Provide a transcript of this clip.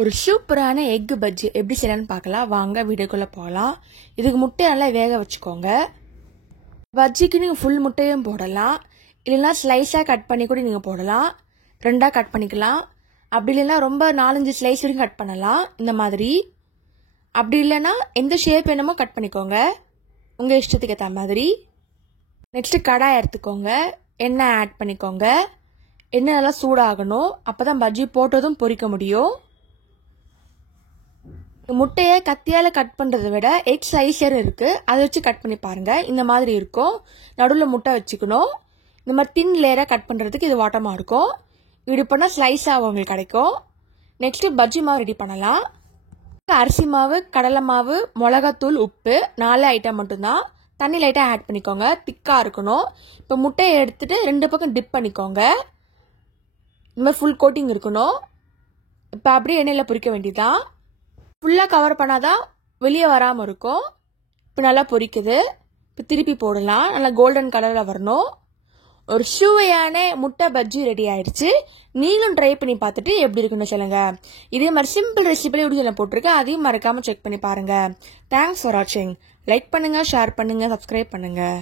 ஒரு சூப்பரான எக் பஜ்ஜி எப்படி செய்யலாம்னு பார்க்கலாம். வாங்க வீடியோக்குள்ள போகலாம். இதுக்கு முட்டையை நல்லா வேக வச்சுக்கோங்க. பஜ்ஜிக்கு நீங்கள் ஃபுல் முட்டையும் போடலாம், இல்லைன்னா ஸ்லைஸாக கட் பண்ணி கூட நீங்கள் போடலாம். ரெண்டாக கட் பண்ணிக்கலாம். அப்படி இல்லைன்னா ரொம்ப 4-5 ஸ்லைஸ் வரைக்கும் கட் பண்ணலாம் இந்த மாதிரி. அப்படி இல்லைன்னா எந்த ஷேப் வேணுமோ கட் பண்ணிக்கோங்க உங்கள் இஷ்டத்துக்கு ஏற்ற மாதிரி. நெக்ஸ்ட்டு கடாய் எடுத்துக்கோங்க, எண்ணெய் ஆட் பண்ணிக்கோங்க. எண்ணெய் நல்லா சூடாகணும், அப்போ தான் பஜ்ஜி போட்டதும் பொரிக்க முடியும். முட்டையை கத்தியால் கட் பண்ணுறதை விட எக் ஸ்லைசர் இருக்குது, அதை வச்சு கட் பண்ணி பாருங்கள். இந்த மாதிரி இருக்கும், நடுவில் முட்டை வச்சுக்கணும். இந்த மாதிரி தின் லேயராக கட் பண்ணுறதுக்கு இது வாட்டமாக இருக்கும். இப்படி பண்ணால் ஸ்லைஸாக உங்களுக்கு கிடைக்கும். நெக்ஸ்ட்டு பஜ்ஜி மாவு ரெடி பண்ணலாம். அரிசி மாவு, கடலை மாவு, மிளகாத்தூள், உப்பு 4 ஐட்டம் மட்டும்தான். தண்ணி லைட்டாக ஆட் பண்ணிக்கோங்க, திக்காக இருக்கணும். இப்போ முட்டையை எடுத்துகிட்டு 2 பக்கம் டிப் பண்ணிக்கோங்க. இந்த மாதிரி ஃபுல் கோட்டிங் இருக்கணும். இப்போ அப்படியே எண்ணெயில் பொரிக்க வேண்டியதுதான். ஃபுல்லாக கவர் பண்ணாதான் வெளியே வராமல் இருக்கும். இப்போ நல்லா பொரிக்குது. இப்போ திருப்பி போடலாம், நல்லா கோல்டன் கலரில் வரணும். ஒரு சுவையான முட்டை பஜ்ஜி ரெடி ஆயிடுச்சு. நீங்களும் ட்ரை பண்ணி பார்த்துட்டு எப்படி இருக்குன்னு சொல்லுங்க. இதே மாதிரி சிம்பிள் ரெசிபியில் வீடியோவில் போட்டிருக்கேன், அதையும் மறக்காமல் செக் பண்ணி பாருங்கள். தேங்க்ஸ் ஃபார் வாட்சிங். லைக் பண்ணுங்கள், ஷேர் பண்ணுங்கள், சப்ஸ்கிரைப் பண்ணுங்கள்.